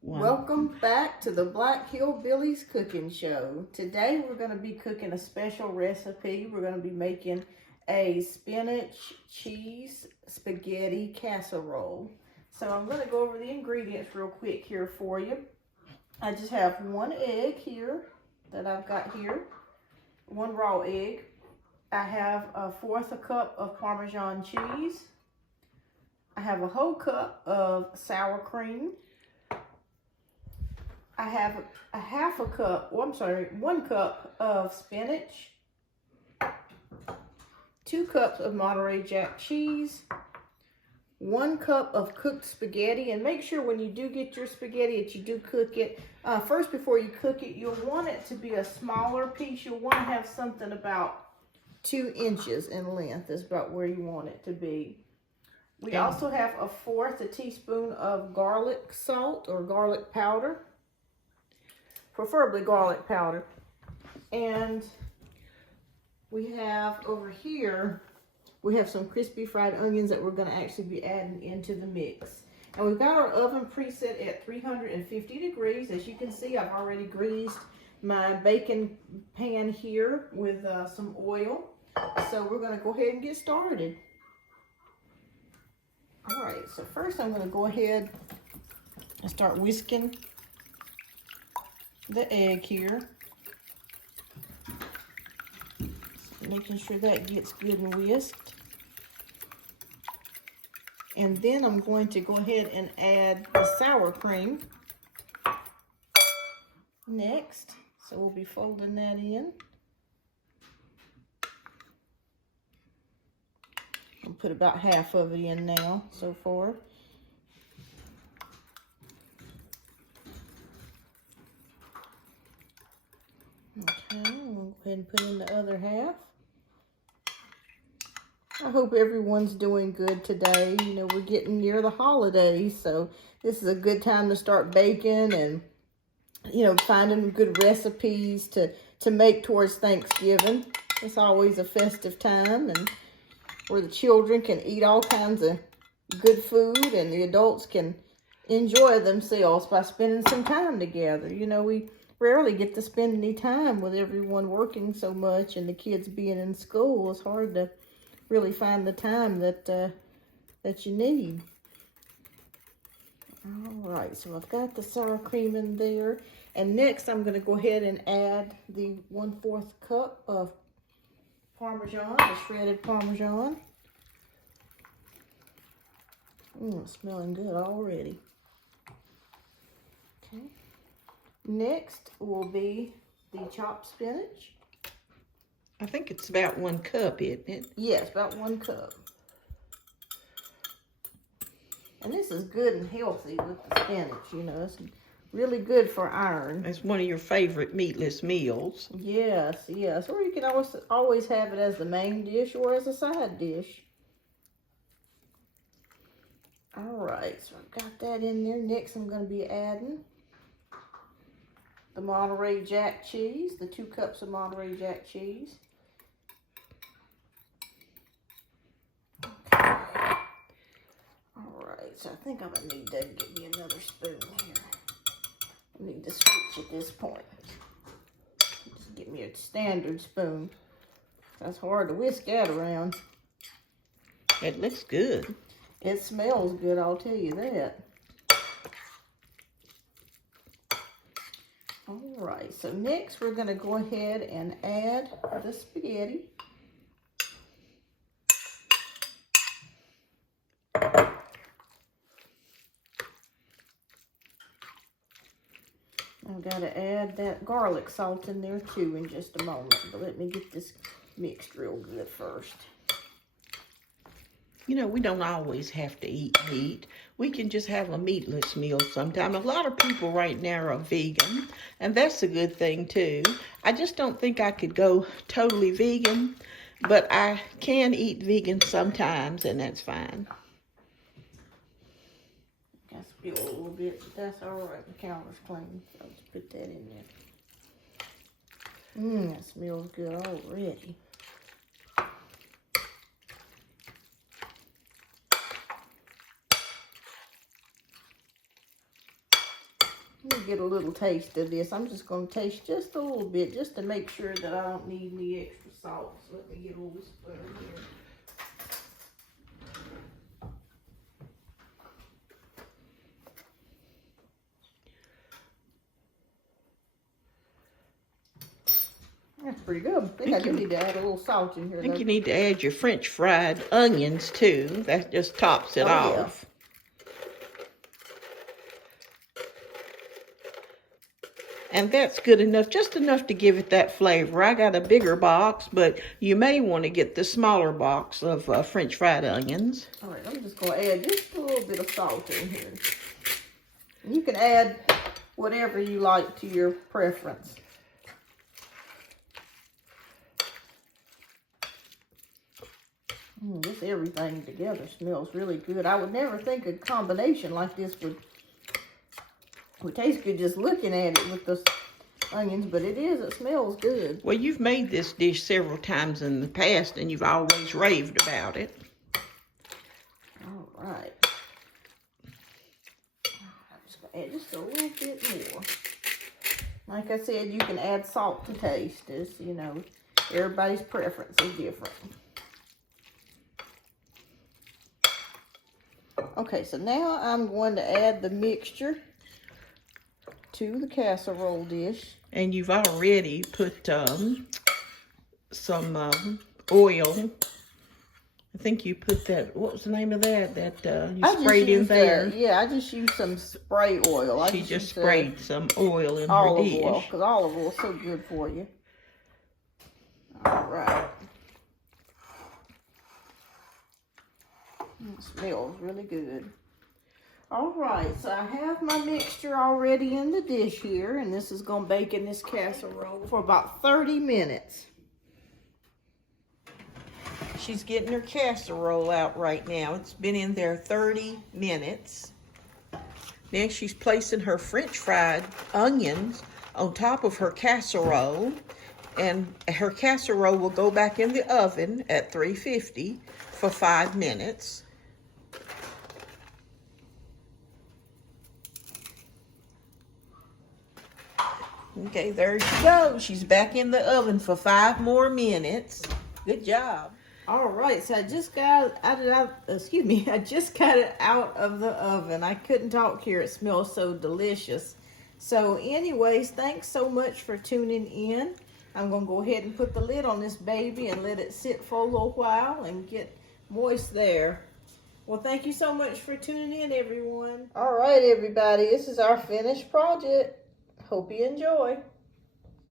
Welcome back to the Black Hillbillies Cooking Show. Today we're going to be cooking a special recipe. We're going to be making a spinach cheese spaghetti casserole. So I'm going to go over the ingredients real quick here for you. I just have one egg here that I've got here, one raw egg. I have a fourth a cup of Parmesan cheese. I have a whole cup of sour cream. I have a half a cup, oh, I'm sorry, 1 cup of spinach, 2 cups of Monterrey Jack cheese, 1 cup of cooked spaghetti. And make sure when you do get your spaghetti that you do cook it. First, before you cook it, you'll want it to be a smaller piece. You'll want to have something about 2 inches in length is about where you want it to be. We also have a fourth a teaspoon of garlic salt or garlic powder. Preferably garlic powder. And we have over here, we have some crispy fried onions that we're going to actually be adding into the mix. And we've got our oven preset at 350 degrees. As you can see, I've already greased my baking pan here with some oil. So we're going to go ahead and get started. All right, so first I'm going to go ahead and start whisking the egg here, making sure that gets good and whisked. And then I'm going to go ahead and add the sour cream next. So we'll be folding that in. I'll put about half of it in now so far. Okay, we'll go ahead and put in the other half. I hope everyone's doing good today. You know, we're getting near the holidays, so this is a good time to start baking and, you know, finding good recipes to make towards Thanksgiving. It's always a festive time and where the children can eat all kinds of good food and the adults can enjoy themselves by spending some time together. You know, we rarely get to spend any time with everyone working so much and the kids being in school. It's hard to really find the time that you need. All right, so I've got the sour cream in there. And next I'm going to go ahead and add the 1/4 cup of Parmesan, the shredded Parmesan. It's smelling good already. Okay. Next will be the chopped spinach. I think it's about 1 cup, isn't it? Yes, about 1 cup. And this is good and healthy with the spinach, you know. It's really good for iron. It's one of your favorite meatless meals. Yes, yes. Or you can always have it as the main dish or as a side dish. All right, so I've got that in there. Next, I'm going to be adding the Monterey Jack cheese, the 2 cups of Monterey Jack cheese. Okay. All right, so I think I'm going to need to get me another spoon here. I need to switch at this point. Just get me a standard spoon. That's hard to whisk that around. It looks good. It smells good, I'll tell you that. All right, so next we're going to go ahead and add the spaghetti. I've got to add that garlic salt in there too in just a moment, but let me get this mixed real good first. You know, we don't always have to eat meat. We can just have a meatless meal sometime. A lot of people right now are vegan, and that's a good thing too. I just don't think I could go totally vegan, but I can eat vegan sometimes, and that's fine. Got to spill a little bit, but that's all right. The counter's clean, so I'll just put that in there. That smells good already. Let me get a little taste of this. I'm just going to taste just a little bit just to make sure that I don't need any extra salt. So let me get a little spoon here. That's pretty good. I think I do need to add a little salt in here. I think you need to add your French fried onions too. That just tops it off. And that's good enough, just enough to give it that flavor. I got a bigger box, but you may want to get the smaller box of French fried onions. All right, I'm just going to add just a little bit of salt in here. You can add whatever you like to your preference. This everything together smells really good. I would never think a combination like this would taste good just looking at it with the onions, but it is. It smells good. Well, you've made this dish several times in the past, and you've always raved about it. All right. I'm just going to add just a little bit more. Like I said, you can add salt to taste. As you know, everybody's preference is different. Okay, so now I'm going to add the mixture to the casserole dish. And you've already put some oil. I think you put that, what was the name of that? That you sprayed in there? Yeah, I just used some spray oil. She just sprayed some oil in her dish. Olive oil, because olive oil is so good for you. All right. It smells really good. All right, so I have my mixture already in the dish here, and this is going to bake in this casserole for about 30 minutes. She's getting her casserole out right now. It's been in there 30 minutes. Then she's placing her French fried onions on top of her casserole, and her casserole will go back in the oven at 350 for 5 minutes. Okay, there she goes. She's back in the oven for 5 more minutes. Good job. All right, so I just got I just got it out of the oven. I couldn't talk here. It smells so delicious. So anyways, thanks so much for tuning in. I'm going to go ahead and put the lid on this baby and let it sit for a little while and get moist there. Well, thank you so much for tuning in, everyone. All right, everybody. This is our finished project. Hope you enjoy.